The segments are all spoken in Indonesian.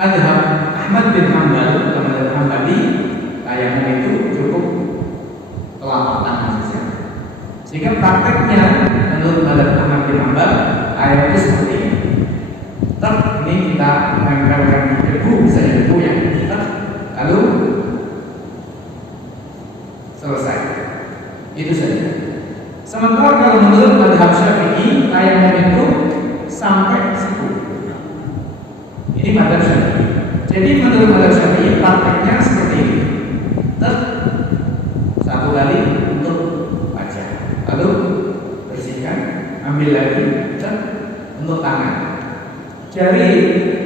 Madhab Ahmad bin Hanbal atau madhab Hambali tayamum itu cukup telapak tangan saja. Sehingga prakteknya menurut madhab Ahmad bin Hanbal tayamum itu seperti ini. Ini kita nempelkan di debu, bisa di debu ya. Lalu selesai. Itu saja. Sementara kalau menurut madhab Syafi'i tayamum itu sampai siku. Ini madhab Syafi'i. Jadi menurut madhab Syafi'i prakteknya seperti ini. Satu kali untuk wajah, lalu bersihkan, ambil lagi untuk tangan. Jari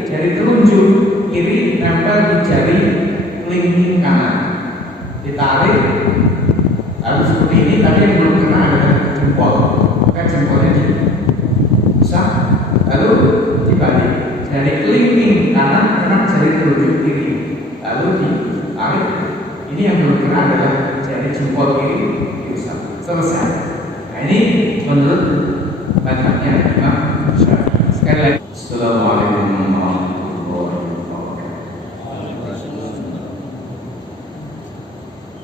telunjuk kiri nempel di jari kelingking kanan, ditarik, lalu seperti ini. Tadi yang belum kena adalah jempol, maka jempolnya bisa, lalu dibalik. Jari kelingking kanan kena jari telunjuk kiri, lalu ditarik. Ini yang belum kena adalah jari jempol kiri, bisa. Selesai. Nah ini menurut madhabnya Imam Syafi'i. Sekali lagi. Assalamualaikum warahmatullahi wabarakatuh.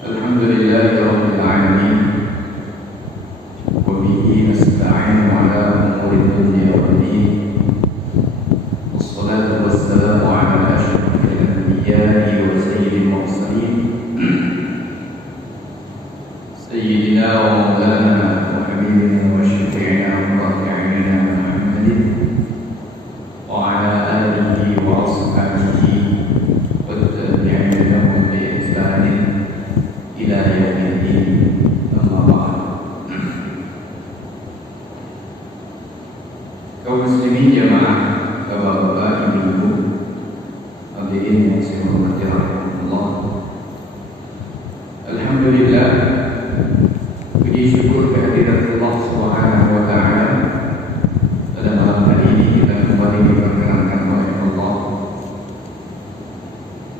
Alhamdulillahirabbil alamin. Wa bihi nasta'inu ala umuri dunya waddin. Wassalatu wassalamu ala asyrafil anbiya'i wa sayyidil mursalin. Sayyidina wa maulana wa habibina wa syafi'ina wa rafi'ina Muhammadin وعلى آله وأصحابه والتابعين لهم بإحسان إلى يوم الدين. أما بعد. Kaum muslimin jamaah, bapak-bapak, ibu-ibu, hadirin yang saya hormati rahimakumullah. Alhamdulillah, puji syukur kehadirat Allah Subhanahu wa taala. Pada malam hari ini kita kembali diperkenankan oleh Allah,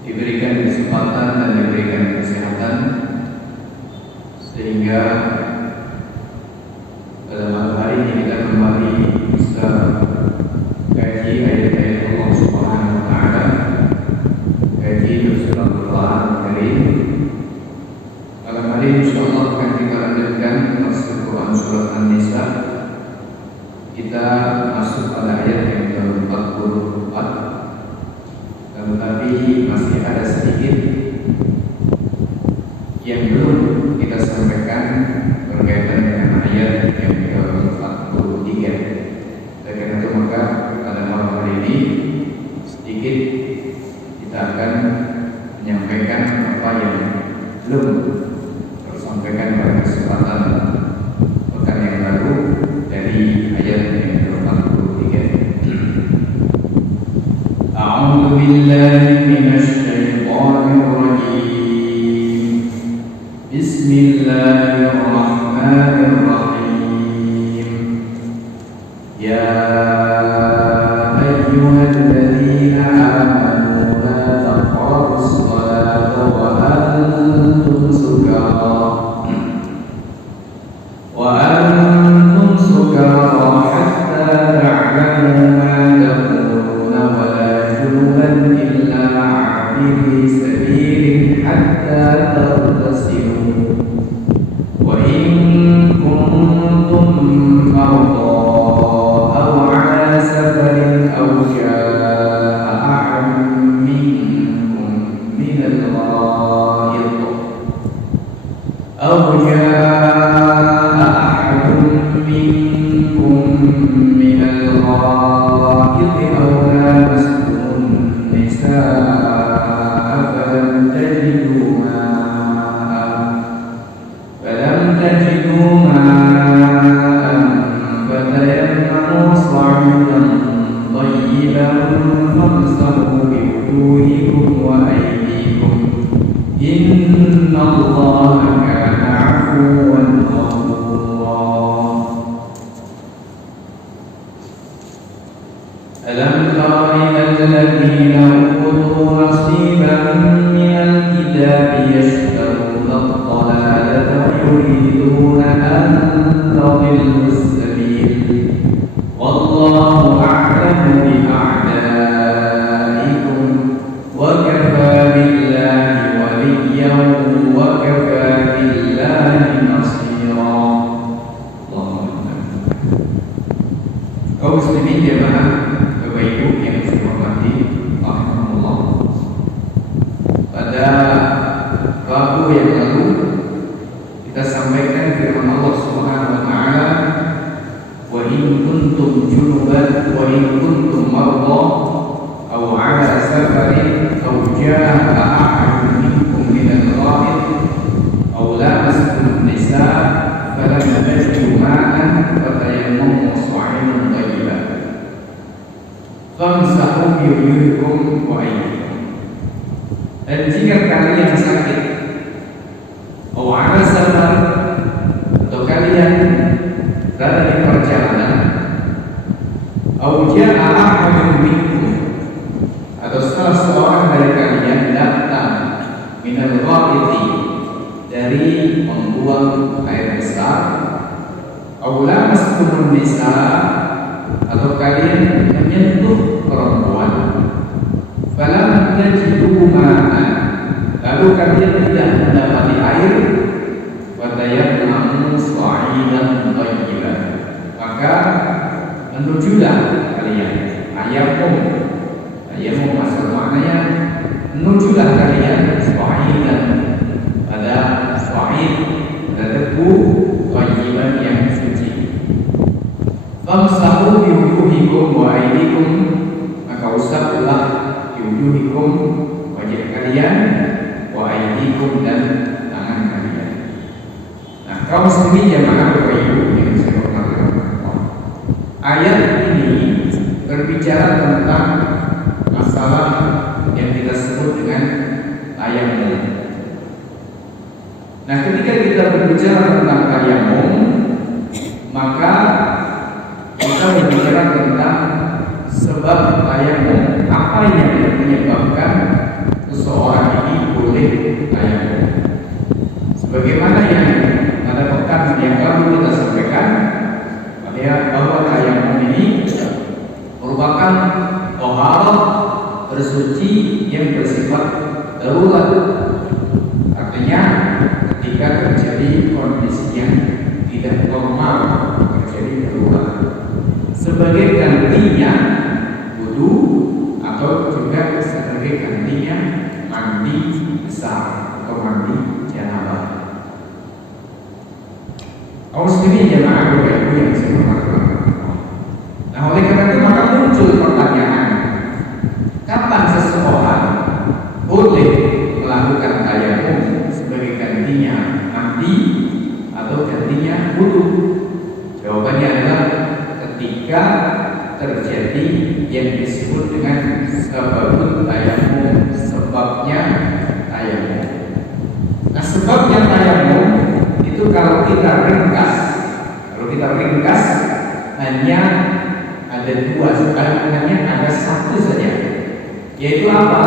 diberikan kesempatan dan diberikan kesehatan, sehingga pada malam hari ini kita kembali bisa kaji ayat-ayat Allah Subhanahu wa taala, kaji surah Al-Quran Karim. Malam hari insyaallah akan kita lanjutkan tafsir Quran surat An-Nisa. Kita masuk pada ayat yang ke-44, tetapi masih ada sedikit yang belum kita sampaikan berkaitan dengan ayat yang ke-43. Oleh karena itu maka pada malam hari ini sedikit kita akan menyampaikan apa yang belum tersampaikan pada kesempatan pekan yang lalu dari ayat yang ke-43. A'udzu billahi minasy syaithanir rajim. Bismillahirrahmanirrahim. Ya ayyuhalladzina amanu la taqrabus salata wa antum sukara حتى تعلموا ما تقولون ولا جنبا إلا عابري سبيل حتى تغتسلوا وإن كنتم مرضى أو على سفر أو جاء أحد منكم من الغائط أو لامستم النساء فلم تجدوا ماء فتيمموا صعيدا طيبا فامسحوا بوجوهكم وأيديكم إن الله كان عفوا غفورا. ألم تر إلى الذين أوتوا نصيبا من الكتاب يشترون الضلالة ويريدون أن تضلوا السبيل والله أعلم بأعدائكم fi wujuhikum wa aydikum. Dan jika kalian sakit, atau ala safar, atau kalian berada di perjalanan, atau ja'a ahadun minkum, atau salah seorang dari kalian datang minal ghaiti, dari membuang air besar, atau lamastum nisa, atau kalian menyentuh perempuan, falam tajidu ma'an, lalu kalian tidak mendapati air, fatayammamu sha'idan thayyiban, maka menujulah kalian, ayamum asal maknanya menujulah kalian sha'idan, pada sha'id, pada debu, thayyiban yang suci. Famsahu bi wujuhikum wa aydikum, maka usaplah bi wujuhikum, wajah kalian, wa aydikum, dan tangan kalian. Nah, kaum muslimin jamaah Bapak Ibu yang saya hormati, ayat ini berbicara tentang masalah yang kita sebut dengan tayamum. Nah, ketika kita berbicara tentang tayamum, maka kita berbicara tentang sebab tayamum, apa yang menyebabkan seseorang ini boleh tayamum. Sebagaimana yang pada pekan yang lalu kita sampaikan, bahwa tayamum ini merupakan toharoh, bersuci yang bersifat darurat. Artinya ketika terjadi kondisi yang tidak normal, terjadi darurat, sebagai gantinya wudu, atau juga sebagai gantinya mandi besar atau mandi janabah. Kaum muslimin jamaah Bapak Ibu yang saya hormati. Nah, oleh karena itu maka muncul pertanyaan, kapan seseorang boleh melakukan tayamum sebagai gantinya mandi atau gantinya wudu? Jawabannya adalah ketika terjadi yang disebut dengan sebabut tayamum, sebabnya tayamum. Nah, sebabnya tayamum itu kalau kita ringkas hanya ada dua, hanya ada satu saja, yaitu apa?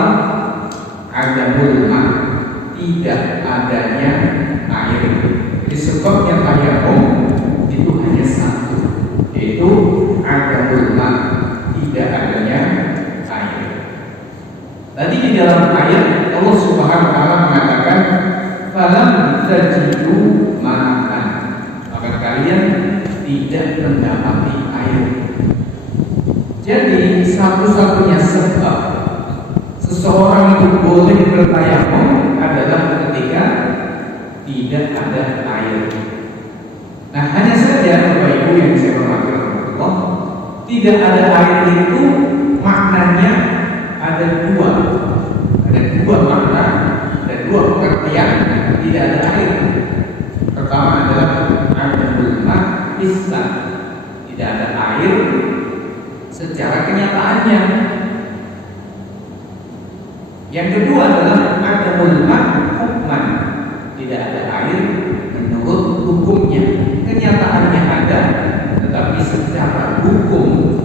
Adamul ma', tidak adanya air. Jadi sebabnya tayamum itu hanya satu, yaitu adamul ma', tidak adanya air. Tadi di dalam ayat Allah Subhanahu wa taala mengatakan falam tajidu ma'an, maka kalian tidak mendapati air. Jadi satu-satunya sebab seseorang itu boleh bertayamum adalah ketika tidak ada air. Nah, hanya saja Bapak Ibu yang saya hormati Allah, tidak ada air itu maknanya ada dua makna, ada dua pengertian tidak ada air. Pertama adalah adamul ma' hissan, tidak ada air secara kenyataannya. Yang kedua adalah adamul ma' hukman, tidak ada air menurut hukumnya. Kenyataannya ada, tetapi secara hukum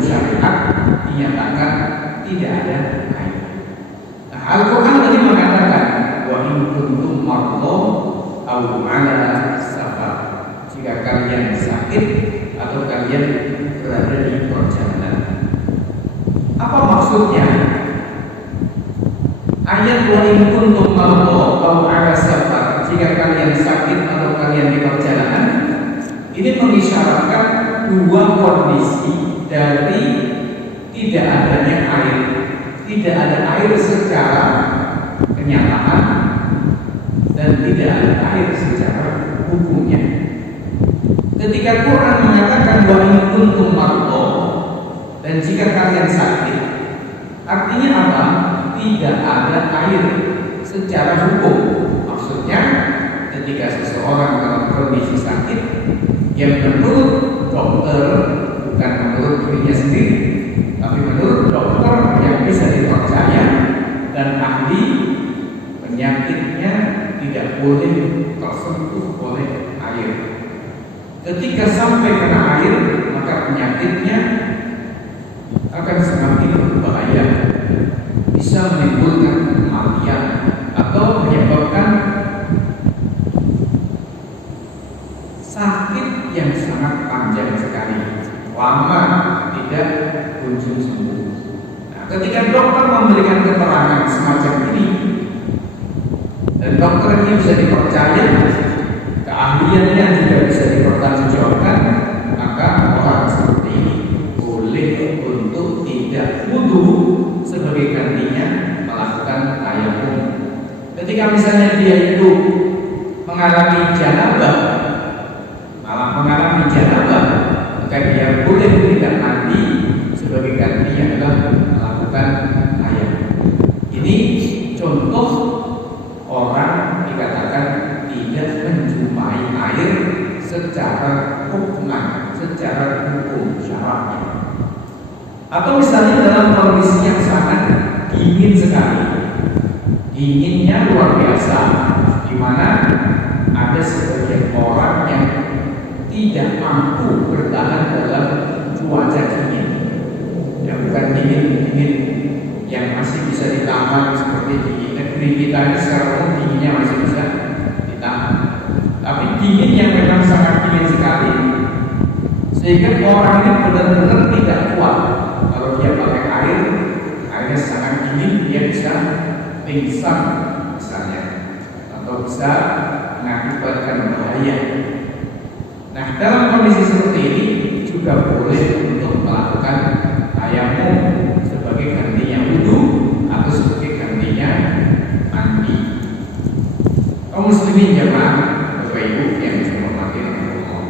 syariat dinyatakan tidak ada air. Nah, Al-Quran tadi mengatakan wa in kuntum mardha aw ala safar, jika kalian sakit atau kalian berada di perjalanan. Apa maksudnya? Ayat wa in kuntum mardha aw ala safar, jika kalian sakit atau kalian di perjalanan, ini mengisyaratkan dua kondisi dari tidak adanya air. Tidak ada air secara kenyataan dan tidak ada air secara hukumnya. Ketika Quran mengatakan wa in kuntum mardha, dan jika kalian sakit, artinya apa? Tidak ada air secara hukum. Maksudnya ketika seseorang dalam kondisi sakit yang menurut dokter, bukan menurut dirinya sendiri, tapi menurut dokter tidak boleh tersentuh oleh air. Ketika sampai kena air, maka penyakitnya akan semakin berbahaya, bisa menimbulkan kematian atau menyebabkan sakit yang sangat panjang sekali, lama tidak kunjung sembuh. Nah, ketika dokter memberikan keterangan semacam ini, dan dokter ini bisa dipercaya, keahliannya juga bisa dipertanggungjawabkan, maka orang seperti ini boleh untuk tidak wudu, sebagai gantinya melakukan tayamum. Ketika misalnya dia itu mengalami janabah, maka dia boleh tidak mandi, sebagai gantinya adalah melakukan tayamum. Ini contoh orang dikatakan tidak menjumpai air secara hukum syaratnya. Atau misalnya dalam kondisi yang sangat dingin sekali, dinginnya luar biasa, di mana ada sebagian orang yang tidak mampu bertahan dalam cuaca dingin. Ya, bukan dingin yang masih bisa ditahan seperti di negeri kita ini, sekarang dinginnya masih bisa ditahan. Tapi dingin yang memang sangat dingin sekali, sehingga orang ini benar-benar tidak kuat. Kalau dia pakai airnya sangat dingin, dia bisa pingsan misalnya, atau bisa mengakibatkan bahaya. Nah, dalam kondisi seperti ini juga boleh untuk melakukan tayamum sebagai gantinya wudu atau sebagai gantinya mandi. Kaum muslimin jamaah Bapak Ibu yang dihormati Allah.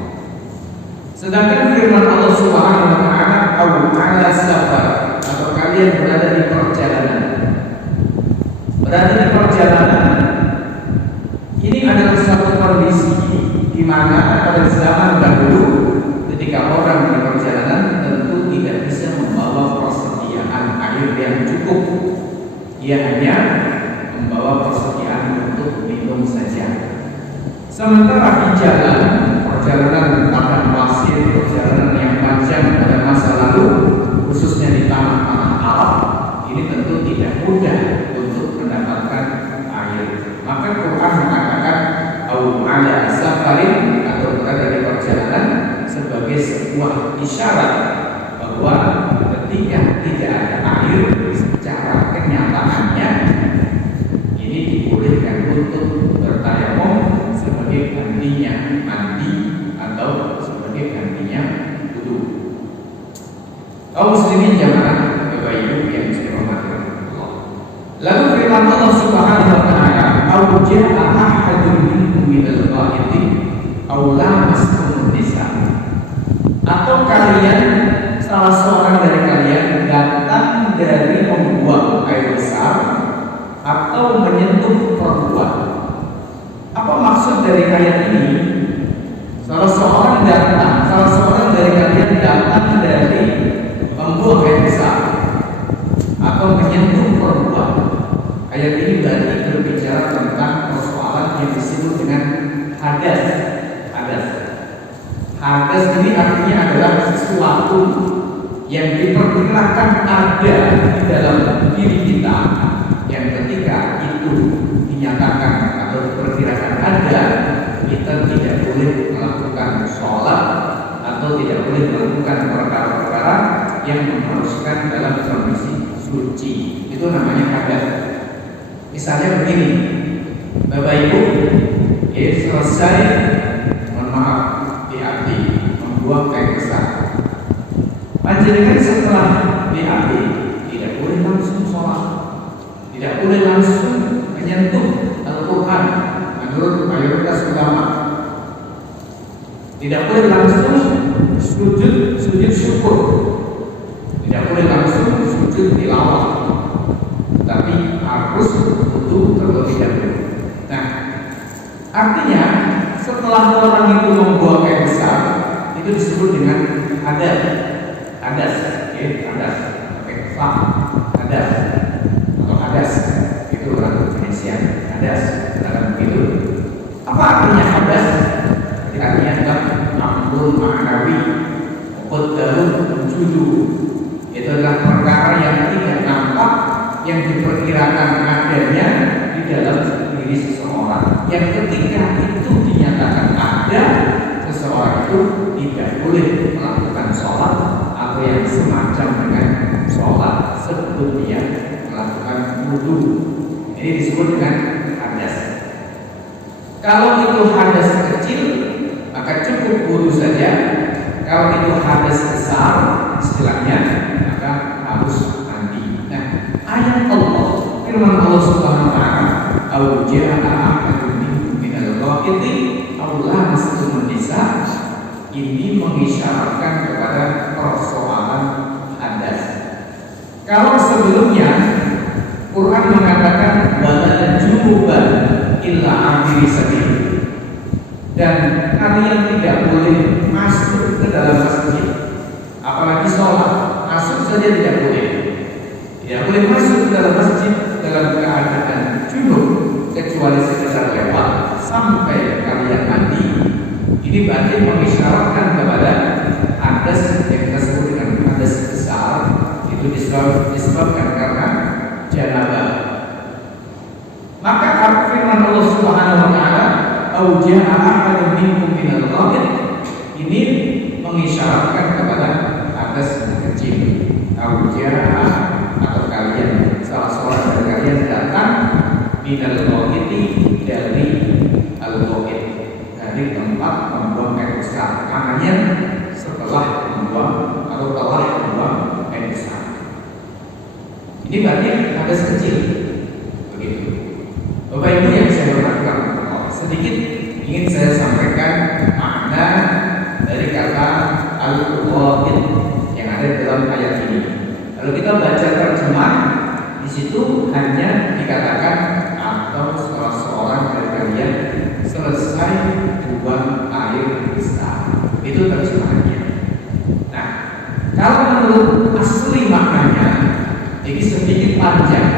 Sedangkan firman Allah Subhanahu wa taala, "Au ala safar," atau kalian berada di perjalanan. Berada di perjalanan ini adalah suatu kondisi di mana pada zaman dahulu ketika orang di perjalanan tentu tidak bisa membawa persediaan air yang cukup. Dia hanya membawa persediaan untuk minum saja. Sementara di jalan, perjalanan padang pasir, perjalanan yang panjang pada masa lalu, khususnya di tanah-tanah Arab, ini tentu tidak mudah untuk mendapatkan air. Maka Quran mengatakan au ala safarin, atau berada di perjalanan, sebagai sebuah isyarat bahwa ketika tidak ada air secara kenyataannya, ini dibolehkan untuk bertayamum sebagai gantinya mandi atau sebagai gantinya wudu. Kaum muslimin jamaah Bapak Ibu yang dirahmati Allah. Lalu firman Allah Subhanahu wa taala, "Au ja'a ahadun minkum minal ghaiti aw lamastum nisa." Atau kalian, salah seorang dari kalian datang dari membuang air besar atau menyentuh perempuan. Apa maksud dari ayat ini? Salah seorang dari kalian datang dari membuang air besar atau menyentuh perempuan. Ayat ini berarti berbicara tentang persoalan yang disebut dengan hadas. Hadas ini artinya adalah sesuatu yang diperkirakan ada di dalam diri kita, yang ketika itu dinyatakan atau diperkirakan ada, kita tidak boleh melakukan sholat atau tidak boleh melakukan perkara-perkara yang mengharuskan dalam kondisi suci. Itu namanya hadas. Misalnya begini, Bapak Ibu, selesai, mohon maaf, BAB, membuang air besar. Panjenengan setelah BAB tidak boleh langsung sholat, tidak boleh langsung menyentuh Al-Quran menurut mayoritas ulama, tidak boleh langsung sujud syukur, tidak boleh langsung sujud tilawah, tapi harus wudu terlebih dahulu. Nah, artinya setelah orang itu membuang air besar, itu disebut dengan hadas, atau hadas, itu orang Indonesia, hadas dalam begitu. yang diperkirakan adanya di dalam diri seseorang, yang ketika itu dinyatakan ada, seseorang itu tidak boleh melakukan sholat atau yang semacam dengan sholat sebelum dia melakukan wudu. Ini disebut dengan hadas. Kalau itu hadas kecil, maka cukup wudu saja. Kalau itu hadas besar, istilahnya, maka harus mandi. Nah, ayat Allah, firman Allah Subhanahu wa taala, "Au jaa'a ahadun minal ghaibi aw lamastum nisa", ini mengisyaratkan kepada persoalan hadas. Kalau sebelumnya Quran mengatakan wala junuban illa abiri sabil, dan kalian tidak boleh masuk ke dalam masjid, apalagi sholat, masuk saja tidak boleh. Tidak boleh masuk ke dalam masjid dalam keadaan junub kecuali sekedar lewat sampai kalian mandi. Ini berarti mengisyaratkan kepada hadas yang kita sebut dengan hadas besar, itu disebabkan karena janabah. Maka firman Allah Subhanahu wa taala, "Au jaa'a ahadun minkum minal ghaib", ini mengisyaratkan kepada hadas kecil. Au jaa'a, atau kalian, salah seorang dari kalian datang minal ghaib, dari al-ghaib, dari tempat membuang air besar. Maknanya setelah membuang atau telah membuang air besar. Ini berarti hadas kecil. Begitu. Bapak Ibu yang saya hormati, sedikit ingin saya sampaikan makna dari kata al-ghaib yang ada dalam ayat ini. Kalau kita baca terjemah, di situ hanya dikatakan atau salah seorang dari kalian selesai buang air besar. Itu terjemahannya. Nah, kalau menurut asli maknanya ini sedikit panjang.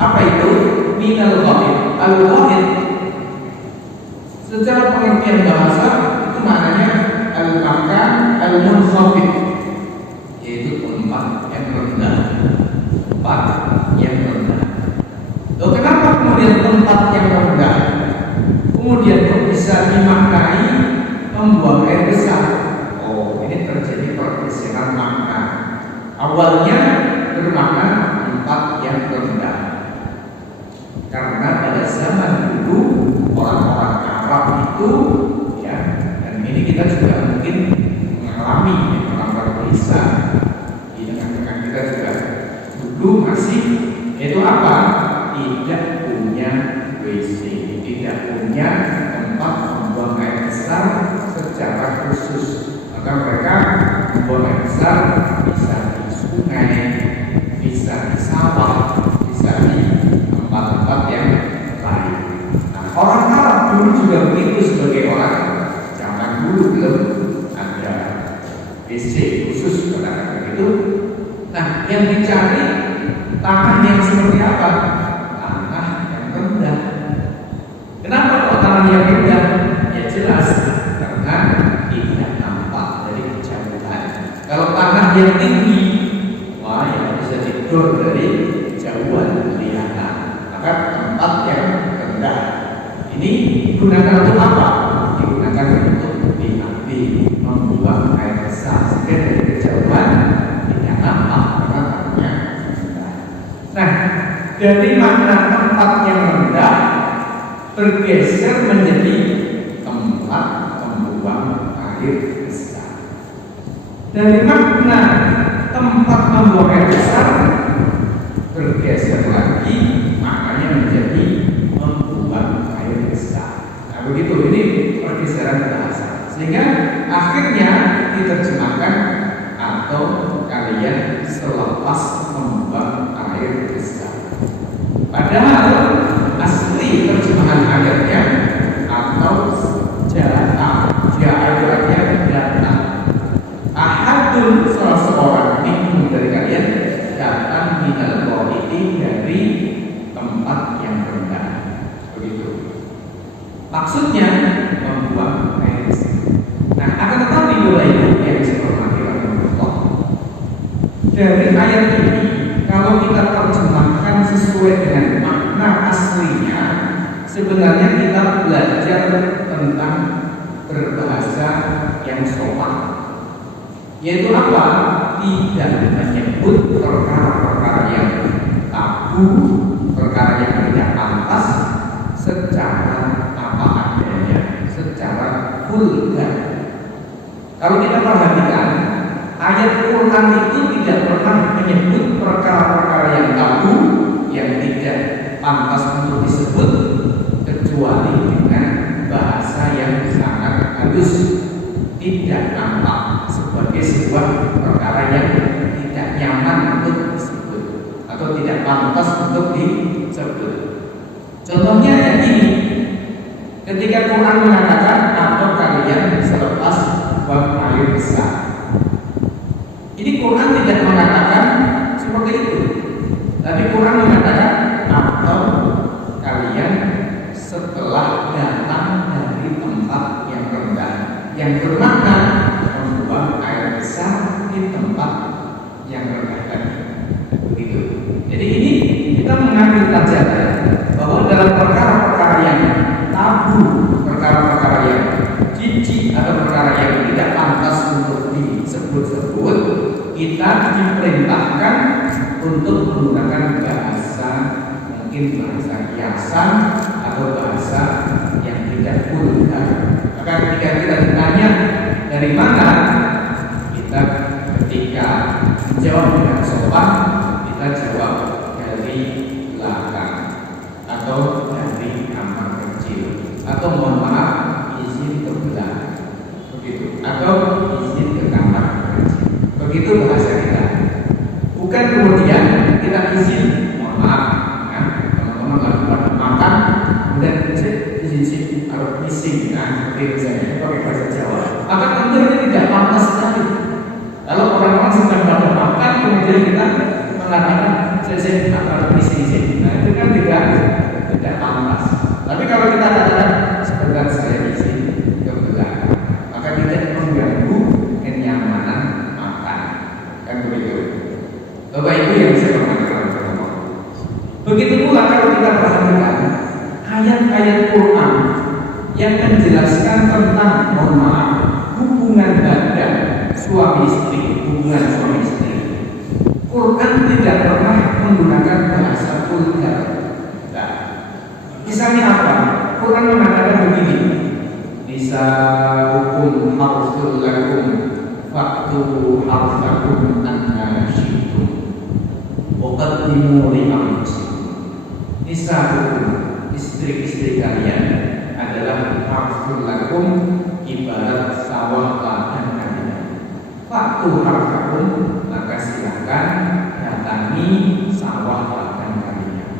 Apa itu? Minal ghaib. Al-ghaib secara pengertian bahasa itu maknanya al-makan al-munkhafid, yaitu tempat yang rendah. Tempat yang rendah. Loh, kenapa kemudian tempat yang rendah kemudian kok bisa dimaknai membuang air besar? Oh, ini terjadi pergeseran makna. Awalnya bermakna tempat yang rendah, karena pada zaman dulu orang-orang Arab itu, ya, dan ini kita juga mungkin mengalami orang-orang desa di tengah-tengah kita juga dulu masih itu apa? Tidak punya WC, tidak punya tempat membuang air besar secara khusus. Maka mereka membuang air besar bisa di sungai, bisa di sawah, bisa di tempat-tempat yang lain. Nah, orang Arab dulu juga begitu, sebagai orang zaman dulu belum ada WC khusus pada itu. Nah, yang dicari tanah yang seperti apa? Tanah yang rendah. Kenapa kok tanah yang rendah? Ya jelas, karena tidak nampak dari kejauhan. Kalau tanah yang tinggi, wah, ya bisa tidur dari jauhan kelihatan. Maka tempat yang rendah ini digunakan untuk apa? Digunakan untuk diambil, membuang air besar, sehingga dari kejauhan tidak nampak karena tanahnya rendah. Nah, dari makna tempat yang rendah bergeser menjadi tempat membuang air besar. Dari makna tempat membuang air besar bergeser lagi maknanya menjadi membuang air besar. Nah, begitu, ini pergeseran bahasa, sehingga akhirnya diterjemahkan atau kalian selepas membuang air besar. Padahal asli terjemahan ayatnya atau ayatnya datang. Ahadun, salah seorang minum dari kalian, datang minal ghaib, dari tempat yang rendah. Begitu. Maksudnya membuang air besar. Nah, akan tetapi Bapak Ibu yang dihormati Allah, dari ayat ini kalau kita terjemah sebenarnya kita belajar tentang berbahasa yang sopan, yaitu apa? Tidak menyebut perkara-perkara yang tabu, perkara yang tidak pantas secara apa adanya, secara vulgar. Kalau kita perhatikan, ayat Quran itu tidak pernah menyebut perkara-perkara yang tabu, yang tidak pantas untuk disebut, kecuali dengan bahasa yang sangat halus, tidak nampak sebagai sebuah perkara yang tidak nyaman untuk disebut atau tidak pantas untuk disebut. Contohnya yang ini, ketika Quran mengatakan atau kalian selepas buang air besar. Ini Quran tidak mengatakan seperti itu, tapi Quran mengatakan atau kalian setelah datang dari tempat yang rendah, yang bermakna membuang air besar di tempat yang rendah tadi. Begitu. Jadi ini kita mengambil pelajaran bahwa dalam perkara-perkara yang tabu, perkara-perkara yang jijik atau perkara yang tidak pantas untuk disebut-sebut, kita diperintahkan untuk menggunakan bahasa, mungkin bahasa kiasan atau bahasa yang tidak vulgar. Maka ketika kita ditanya dari mana, kita ketika menjawab dengan sopan, kita jawab dari belakang atau dari kamar kecil, atau mohon maaf izin ke belakang, begitu, atau izin ke kamar kecil. Begitu bahasa kita. Bukan kemudian kita izin, mohon maaf, nah, teman-teman lagi pada makan, kemudian izin harus bising, nah seperti misalnya pakai bahasa Jawa. Maka tentu ini tidak pantas sekali. Kalau orang-orang sedang pada makan, kemudian kita mengatakan saya harus bising, nah itu kan tidak pantas. Tapi kalau kita katakan sebentar saya izin ke belakang, maka tidak mengganggu kenyamanan makan, kan begitu. Bapak Ibu yang saya hormati, begitu pula kalau kita perhatikan ayat-ayat Quran yang menjelaskan tentang, mohon maaf, hubungan badan suami istri, hubungan suami istri. Quran tidak pernah menggunakan bahasa vulgar. Nah, misalnya apa? Quran mengatakan begini, bisa hukum harsul lakum waktu harsakum anna syi'tum wa qaddimu li anfusikum. Bisa hukum istri-istri kalian adalah harsul lakum, ibarat sawah ladang kalian. Waktu harsakum, maka silakan datangi sawah ladang kalian.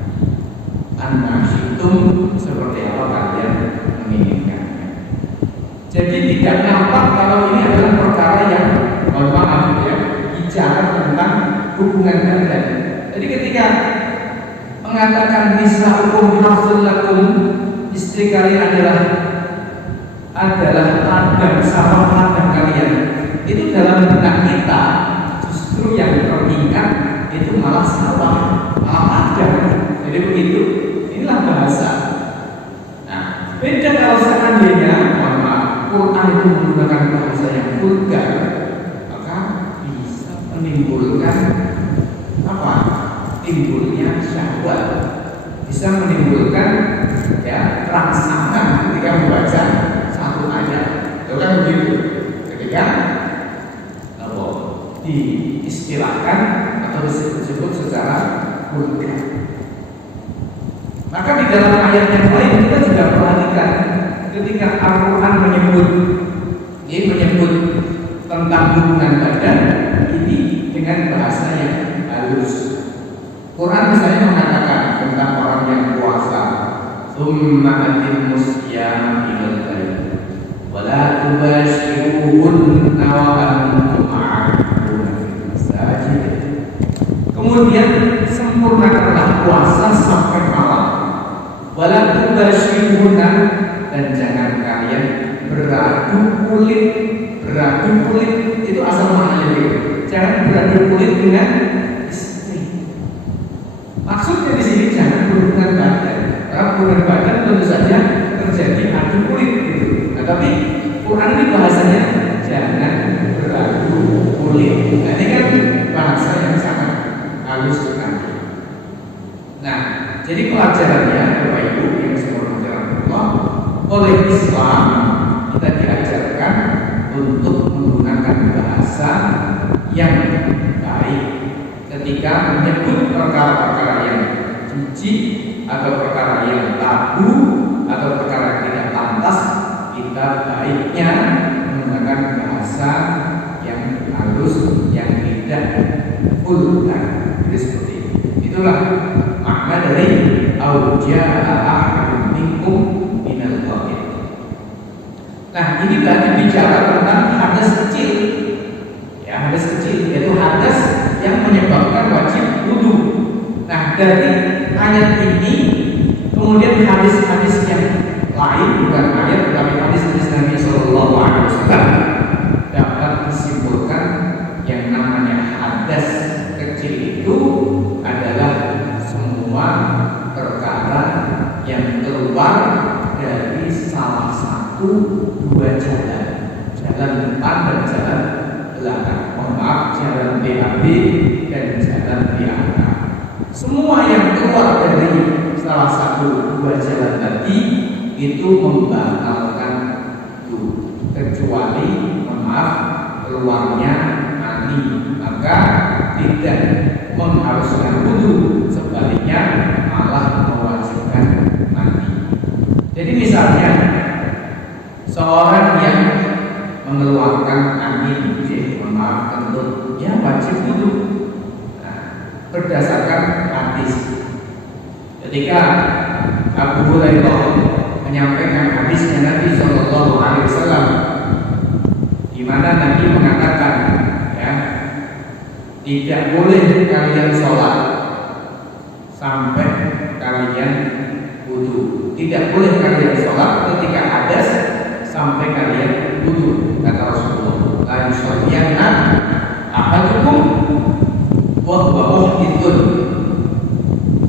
Anna syi'tum, seperti apa kalian menginginkannya. Jadi tidak nampak kalau ini adalah perkara yang, mohon maaf ya, bicara tentang hubungan badan. Jadi ketika mengatakan bisa hukum harsul lakum, istri kalian adalah ladang, sawah ladang kalian, itu dalam benak kita justru yang teringat itu malah sawah, malah ladang. Jadi begitu. Inilah bahasa. Nah, beda kalau seandainya Quran itu menggunakan bahasa yang vulgar, maka bisa menimbulkan apa? Timbulnya syahwat, bisa menimbulkan ya rangsangan ketika membaca satu ayat. Itu kan begitu. Ketika diistilahkan atau disebut secara vulgar. Maka di dalam ayat yang lain kita juga perhatikan ketika Al-Quran menyebut tentang hubungan badan ini dengan bahasa yang halus. Quran misalnya mengatakan tentang orang yang puasa, "Tsumma atimmus siyama ilal lail wa la tubashiruhunna wa antum a'akifuna fil masajid." Kemudian sempurnakanlah puasa sampai malam. Wala tubashiruhunna, dan jangan kalian beradu kulit. Beradu kulit itu asal maknanya itu. Jangan beradu kulit dengan istri. Maksudnya di sini jangan berhubungan badan. Karena hubungan badan tentu saja terjadi adu kulit gitu. Nah, tapi Quran ini bahasanya jangan beradu kulit. Nah, ini kan bahasa yang sangat halus sekali. Nah, jadi pelajarannya Bapak Ibu yang dihormati Allah, oleh Islam kita diajarkan untuk menggunakan bahasa yang baik ketika menyebut perkara-perkara yang jijik atau perkara yang tabu atau perkara yang tidak pantas, kita baiknya menggunakan bahasa yang halus, yang tidak vulgar. Jadi seperti itu. Itulah makna dari auja'a ahadun minkum minal ghaib. Nah, ini berarti bicara tentang hadas kecil. Ya, hadas kecil yaitu hadas yang menyebabkan wajib wudu. Nah, dari ayat ini kemudian hadis-hadis yang lain, bukan ayat tetapi hadis-hadis Nabi Sallallahu Alaihi Wasallam, dapat disimpulkan yang namanya hadas kecil itu adalah semua perkara yang keluar dari salah satu dua jalan depan dan jalan belakang. Mohon maaf, jalan BAB dan jalan BAK. Semua yang keluar dari salah satu dua jalan tadi itu membatalkan wudu, kecuali mohon maaf keluarnya mani, maka tidak mengharuskan wudu, sebaliknya malah mewajibkan mani. Jadi misalnya seorang yang mengeluarkan angin, mohon maaf kentut, ya wajib wudu. Nah, berdasarkan hadis, ketika Abu Hurairah menyampaikan hadisnya Nabi Sallallahu Alaihi Wasallam, di mana Nabi mengatakan, ya, tidak boleh kalian sholat sampai kalian wudu. Tidak boleh kalian sholat ketika hadas sampai kalian wudu. Kata Rasulullah, la yusalliyanna ahadukum wa huwa muhdithun.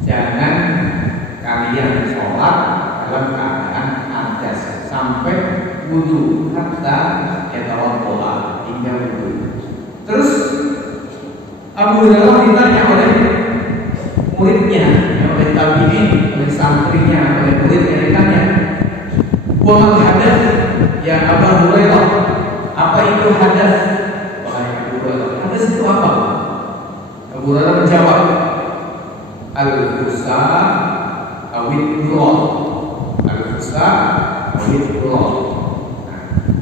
Jangan kalian sholat dalam keadaan hadas sampai wudu, hatta yatawaddoa, hingga wudu. Terus Abu Hurairah ditanya oleh muridnya, oleh tabi'in, oleh santrinya, oleh muridnya, ditanya, "Wa mal hadas ya Abu Hurairah? Apa itu hadas?" Wahai Abu Hurairah, hadas itu apa? Abu Hurairah menjawab, "Al-fusa awid durah." Al-fusa awid durah,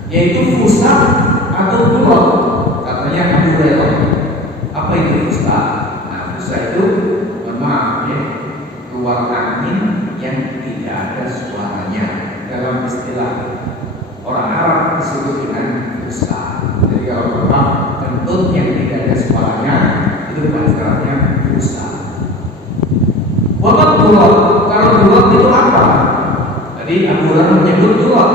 yaitu fusa atau durah. Katanya Abu Hurairah, apa itu fusa? Nah, fusa itu, mohon maaf ya, keluar angin yang tidak ada suaranya. Dalam istilah orang Arab disebut dengan fusa. Jadi kalau orang kentut yang tidak ada suaranya, itu bahasanya fusa. Wabat durot, kalau durot itu apa? Tadi Abu Hurairah menyebut durot,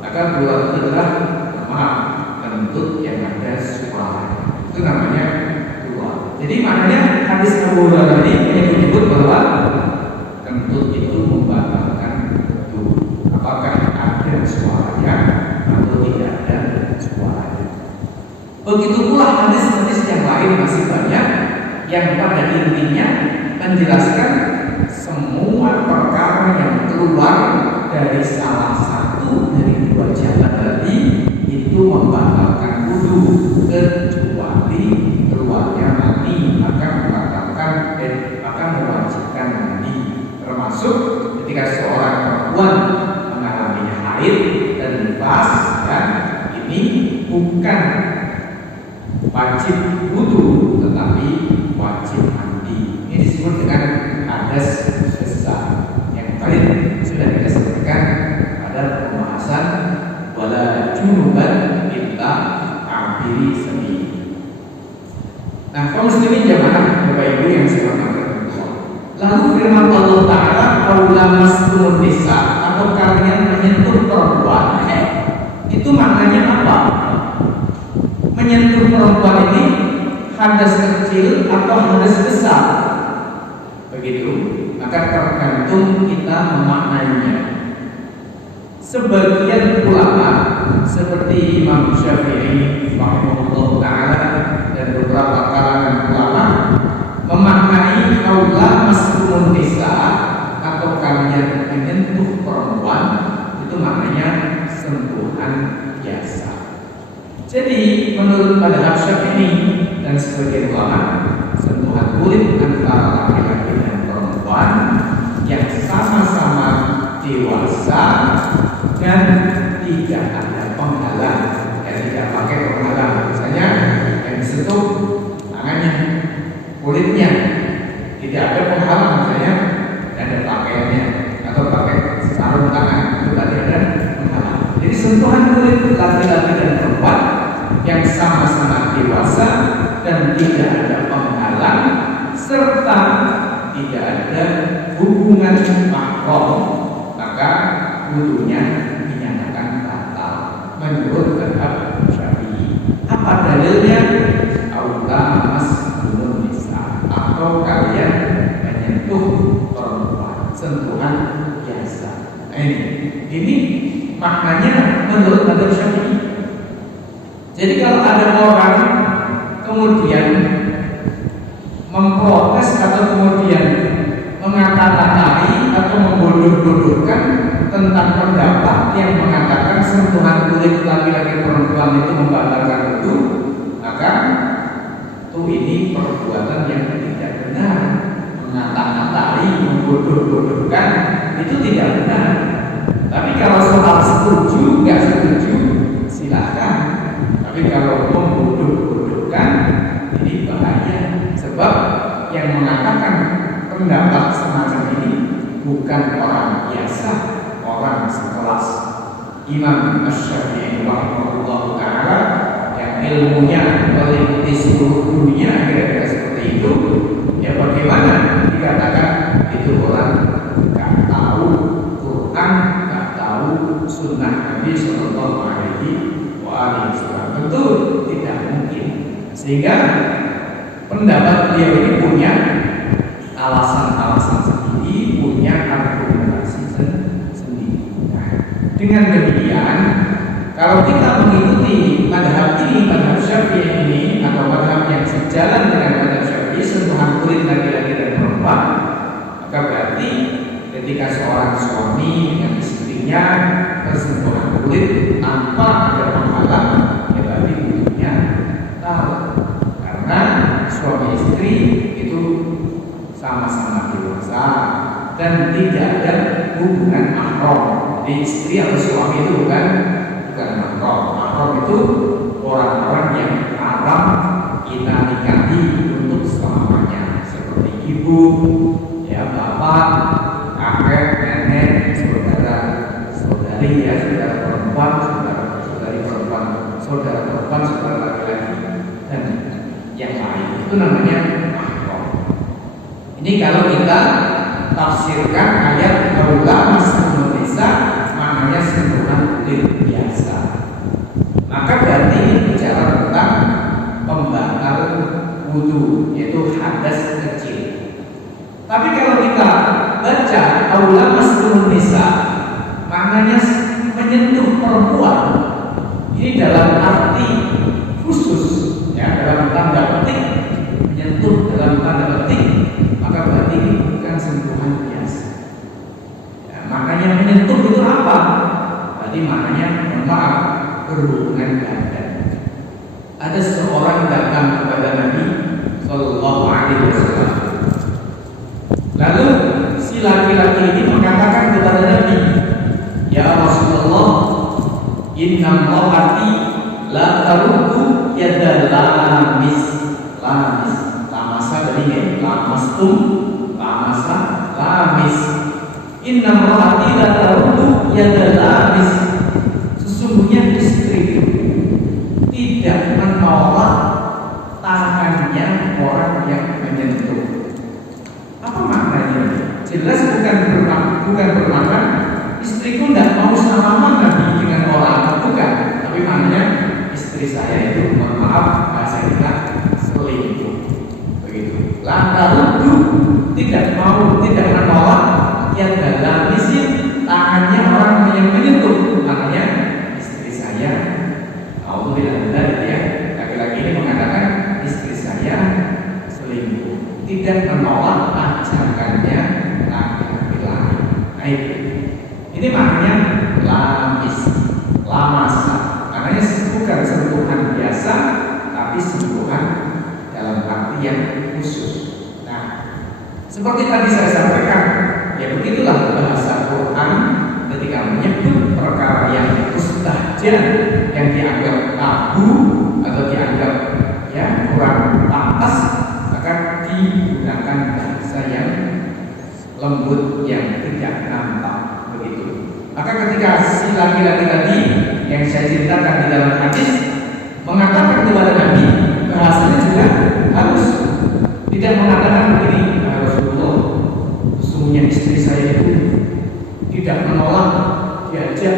maka durot itu adalah, maaf, kentut yang ada suaranya. Itu namanya durot. Jadi maknanya hadis Abu Hurairah ini menyebut bahwa kentut itu membatalkan wudu. Apakah ada suaranya atau tidak ada suaranya? Begitu pula hadis-hadis yang lain masih banyak yang pada intinya menjelaskan semua perkara yang keluar dari salah satu dari dua jalan tadi itu membatalkan wudu, kecuali keluarnya mani, maka membatalkan maka mewajibkan mani. Termasuk ketika seorang perempuan mengalami haid dan nifas, ya, ini bukan wajib wudu tetapi wajib mandi. Ini disebut dengan hadas besar yang tadi sudah kita sebutkan pada pembahasan wala junuban illa abiri sabil. Nah, kaum muslimin jamaah Bapak Ibu yang saya hormati, lalu firman Allah Ta'ala, "Aula mas'ulun nisa", atau kalian menyentuh perempuan. Itu maknanya apa? Menyentuh perempuan ini hadas kecil atau hadas besar? Begitu. Maka tergantung kita kita memaknainya. Sebagian ulama seperti Imam Syafi'i rahimahullah taala dan beberapa kalangan ulama memaknai aula masrumun nisa atau kalian menyentuh perempuan itu maknanya sentuhan biasa. Jadi menurut madhab Syafi'i dan sebagian ulama, sentuhan kulit antara laki-laki dan perempuan yang sama-sama dewasa dan tidak ada penghalang, tidak pakai penghalang. Misalnya yang disentuh tangannya, kulitnya, tidak ada penghalang, misalnya ada pakaiannya atau pakai sarung tangan, itu tadi ada penghalang. Jadi sentuhan kulit laki-laki dan perempuan yang sama-sama dewasa dan tidak ada penghalang serta tidak ada hubungan mahram, maka wudunya dinyatakan batal menurut madhab Syafi'i. Apa dalilnya? Aula masrun nisa atau kalian menyentuh perempuan, sentuhan biasa. Ini maknanya menurut madhab Syafi'i. Jadi kalau ada orang kemudian memprotes atau kemudian mengata-katai atau membodoh-bodohkan tentang pendapat yang mengatakan sentuhan kulit laki-laki perempuan itu membatalkan wudu, maka ini perbuatan yang tidak benar. Mengata-katai, membodoh-bodohkan itu tidak benar. Tapi kalau soal setuju, nggak setuju, silakan. Tapi kalau membodoh-bodohkan ini bahaya, sebab yang mengatakan pendapat semacam ini bukan orang biasa, orang sekelas Imam Asy-Syafi'i rahimahullah taala yang ilmunya meliputi seluruh dunia, kira-kira seperti itu. Ya bagaimana dikatakan itu orang nggak tahu Quran, nggak tahu Sunnah Nabi Sallallahu Alaihi Wasallam? Tentu tidak mungkin. Sehingga pendapat beliau ini punya alasan-alasan sendiri, punya argumentasi sendiri. Nah, dengan demikian, kalau kita mengikuti madhab ini, madhab Syafi'i ini, atau madhab yang sejalan dengan madhab Syafi'i, sentuhan kulit laki-laki dan perempuan, maka berarti ketika seorang suami dengan istrinya bersentuhan kulit tanpa ada penghalang, ya berarti wudhunya tahu. Karena suami istri itu sama-sama dewasa dan tidak ada hubungan mahram. Jadi istri atau suami itu bukan mahram. Mahram itu orang-orang yang haram kita nikahi untuk selamanya, seperti ibu, ya bapak, kakek, nenek, saudara, saudari, ya saudara perempuan, saudari perempuan, saudara perempuan, saudara laki-laki, dan yang lain. Itu namanya mahram. Ini kalau kita tafsirkan ayat aula masrun nisa, maknanya sentuhan kulit biasa. Maka berarti ini bicara tentang pembatal wudu, yaitu hadas kecil. Tapi kalau kita baca aula masrun nisa, maknanya menyentuh perempuan, ini dalam arti khusus, ya, dalam tanda petik menyentuh, dalam tanda petik, maka berarti ini bukan sentuhan biasa. Ya, maknanya menyentuh itu apa? Berarti maknanya maaf, berhubungan badan. Ada seorang datang kepada Nabi Sallallahu Alaihi Wasallam. Lalu si laki-laki ini mengatakan kepada Nabi, ya Rasulullah, inna ma'ati la taruddu yada lamis. Lamasa dari lamastum, lamasa, lamis. Inna ma'ati la taruddu yada lamis. Sesungguhnya istri tidak menolak tangannya orang yang menyentuh. Apa maknanya? Jelas bukan bermakna istriku tidak mau salaman Nabi dengan orang, bukan. Tapi maknanya istri saya itu, mohon maaf bahasa kita, selingkuh. Begitu. Lantaran tidak mau, tidak menolak yang dalam Ini maknanya lamis, lamasa. Maknanya bukan sentuhan biasa, tapi sentuhan dalam arti yang khusus. Nah, seperti tadi saya sampaikan, ya begitulah bahasa Quran ketika menyebut perkara yang mustahjan, yang dianggap tabu atau dianggap ya kurang pantas, maka digunakan bahasa yang lembut, yang tidak nampak begitu. Maka ketika si laki-laki tadi yang saya ceritakan di dalam hadis mengatakan kepada Nabi, bahasanya juga halus, tidak mengatakan begini, ya Rasulullah, sesungguhnya istri saya itu tidak menolak diajak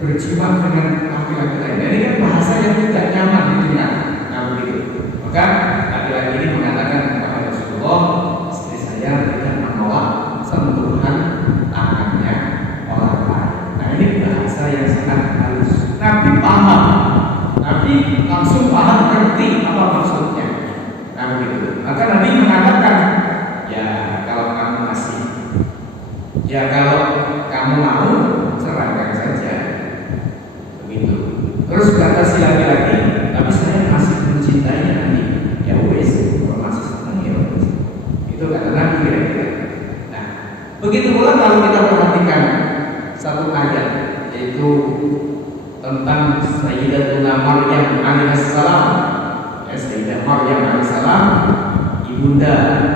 berjimah dengan laki-laki lain. Ini kan bahasa yang tidak nyaman didengar. Nah begitu. Maka laki-laki ini mengatakan kepada Rasulullah, istri saya tidak menolak sentuhan tangannya orang lain. Nah ini bahasa yang sangat halus. Nabi paham. Nabi langsung paham, ngerti apa maksudnya. Nah begitu. Maka Nabi mengatakan, ya kalau kamu masih, ya kalau kamu mau, serahkan saja. Begitu. Terus kata si laki-laki, tapi saya masih mencintainya Nabi. Ya wes, kalau masih senang ya wes. Itu kata Nabi kira-kira. Nah, begitu pula kalau kita perhatikan satu ayat, yaitu tentang Sayyidatuna Maryam alaihissalam. Ya, Sayyidah Maryam alaihissalam, ibunda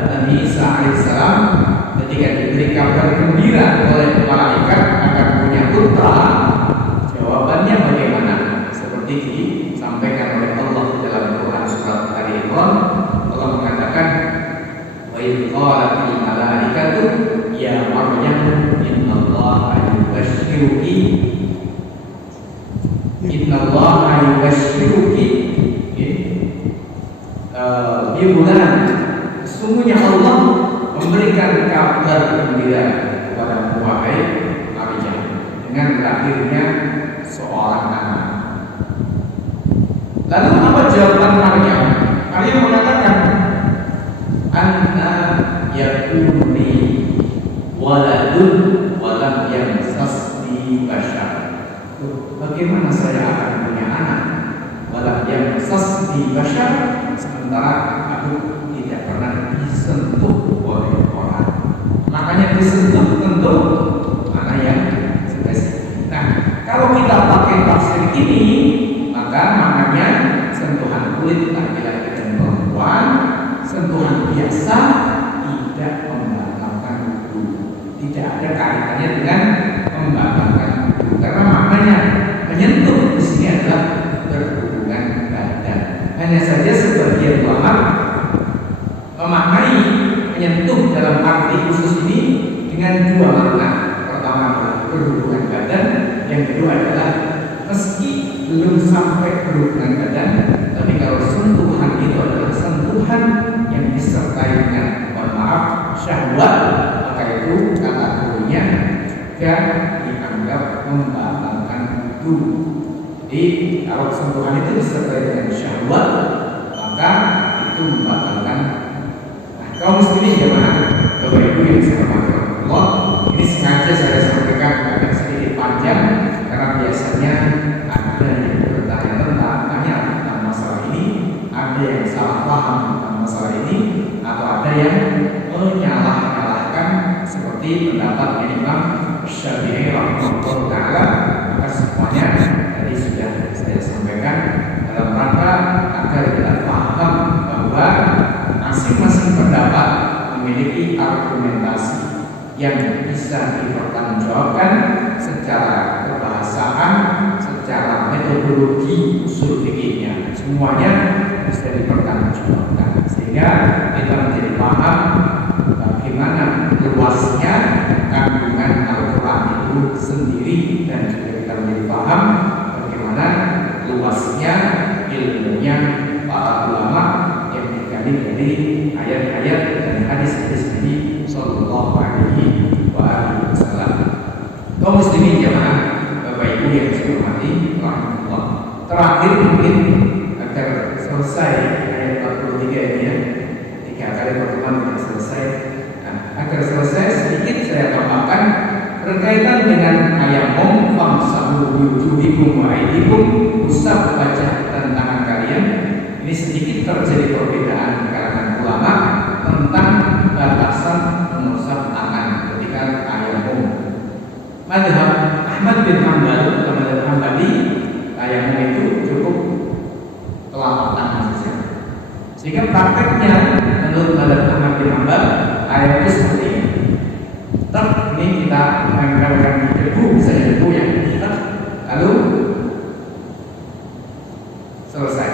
Nabi Isa alaihissalam, ketika diberi kabar gembira oleh malaikat akan punya putra, jawabannya bagaimana? Seperti disampaikan oleh Allah dalam Quran surat Al-Imran. Allah mengatakan, wa idh qalatil malaikatu ya Maryam innallaha yubashshiruki bi bulan. Sesungguhnya Allah memberikan kabar gembira kepada wahai Maryam dengan lahirnya seorang anak. Lalu apa jawaban Maryam? Maryam mengatakan, anna yakuni waladun walam yamsasni bashar. Bagaimana saya akan punya anak walam yamsasni bashar, sementara aku tidak pernah disentuh oleh orang. Makanya disentuh tentu mana yang spesifik. Nah, kalau kita pakai tafsir ini, maka maknanya sentuhan kulit laki-laki dan perempuan, sentuhan biasa, tidak membatalkan wudu. Tidak ada kaitannya dengan membatalkan wudu, karena maknanya menyentuh di sini adalah berhubungan badan. Hanya saja sebagian ulama memaknai menyentuh dalam arti khusus ini dengan dua makna. Pertama adalah berhubungan badan, yang kedua adalah meski belum sampai berhubungan badan, tapi kalau sentuhan itu adalah sentuhan yang disertai dengan, mohon maaf, syahwat, maka itu kategorinya juga dianggap membatalkan wudu. Jadi kalau sentuhan itu disertai dengan syahwat, maka itu membatalkan. Kaum muslimin jemaah, Bapak Ibu yang saya hormati Allah, ini sengaja saya sampaikan agak sedikit panjang karena biasanya ada yang bertanya tentang masalah ini, ada yang salah paham tentang masalah ini, atau ada yang menyalah-nyalahkan seperti pendapat Imam Syafi'i rahimahullah taala. Maka semuanya tadi sudah saya sampaikan dalam rangka agar kita paham bahwa masing-masing pendapat memiliki argumentasi yang bisa dipertanggungjawabkan secara kebahasaan, secara metodologi usul fikihnya. Semuanya bisa dipertanggungjawabkan sehingga kita menjadi paham bagaimana luasnya kandungan Al-Quran itu sendiri, dan juga kita menjadi paham bagaimana luasnya ilmunya para ulama yang digali dari ayat-ayat dan hadis-hadis Nabi Sallallahu Alaihi Wasallam. Kaum muslimin jamaah, Bapak Ibu yang saya hormati, rahmatullah. Terakhir mungkin agar selesai ayat 43 ini ya, 3 kali pertemuan sudah selesai. Nah, agar selesai sedikit saya tambahkan berkaitan dengan tayamum, famsahu wujuhikum wa aydikum, usap wajah dan tangan kalian. Ini sedikit terjadi perbedaan di kalangan ulama tentang batasan mengusap tangan ketika tayamum. Mazhab Ahmad bin Hanbal, mazhab Hambali, tayamum itu cukup telapak tangan saja. Sehingga prakteknya menurut mazhab Ahmad bin Hanbal, tayamum itu seperti ini. Ini kita menempelkan di debu, misalnya debu yang kita, lalu selesai.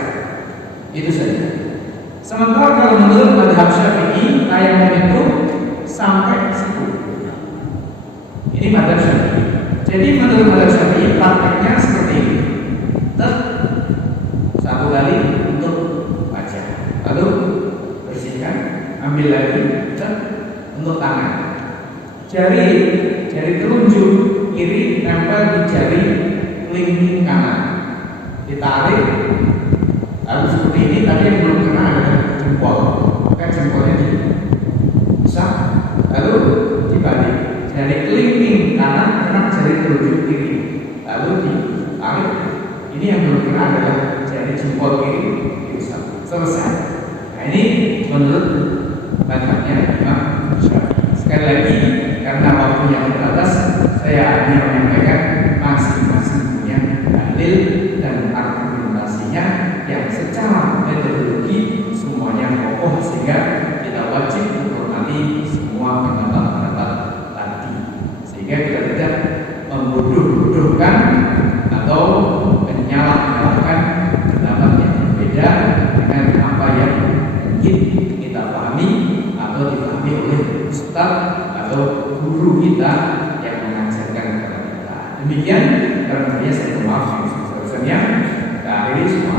Itu saja. Sementara kalau menurut mazhab Syafi'i, tayamum itu sampai siku. Ini mazhab Syafi'i. Jadi menurut mazhab Syafi'i prakteknya seperti ini. Satu kali untuk wajah, lalu bersihkan, ambil lagi untuk tangan. Jari telunjuk kiri nempel di jari kelingking kanan, ditarik, lalu seperti ini. Tadi yang belum kena adalah jempol, maka jempolnya bisa, lalu dibalik. Jari kelingking kanan kena jari telunjuk kiri, lalu ditarik. Ini yang belum kena adalah jari jempol kiri, bisa, selesai. Nah ini menurut mazhabnya Imam Syafi'i. Sekali lagi, karena waktu yang terbatas, saya hanya menyampaikan masing-masing punya dalil dan argumentasinya yang secara metodologi semuanya kokoh, sehingga kita wajib menghormati semua pendapat-pendapat tadi, sehingga kita tidak membodoh-bodohkan atau menyalahkan pendapat yang berbeda dengan apa yang mungkin kita pahami atau dipahami oleh ustaz atau guru kita yang mengajarkan kepada kita. Demikian, karena saya maaf sebesar-besarnya. Kita akhiri semua.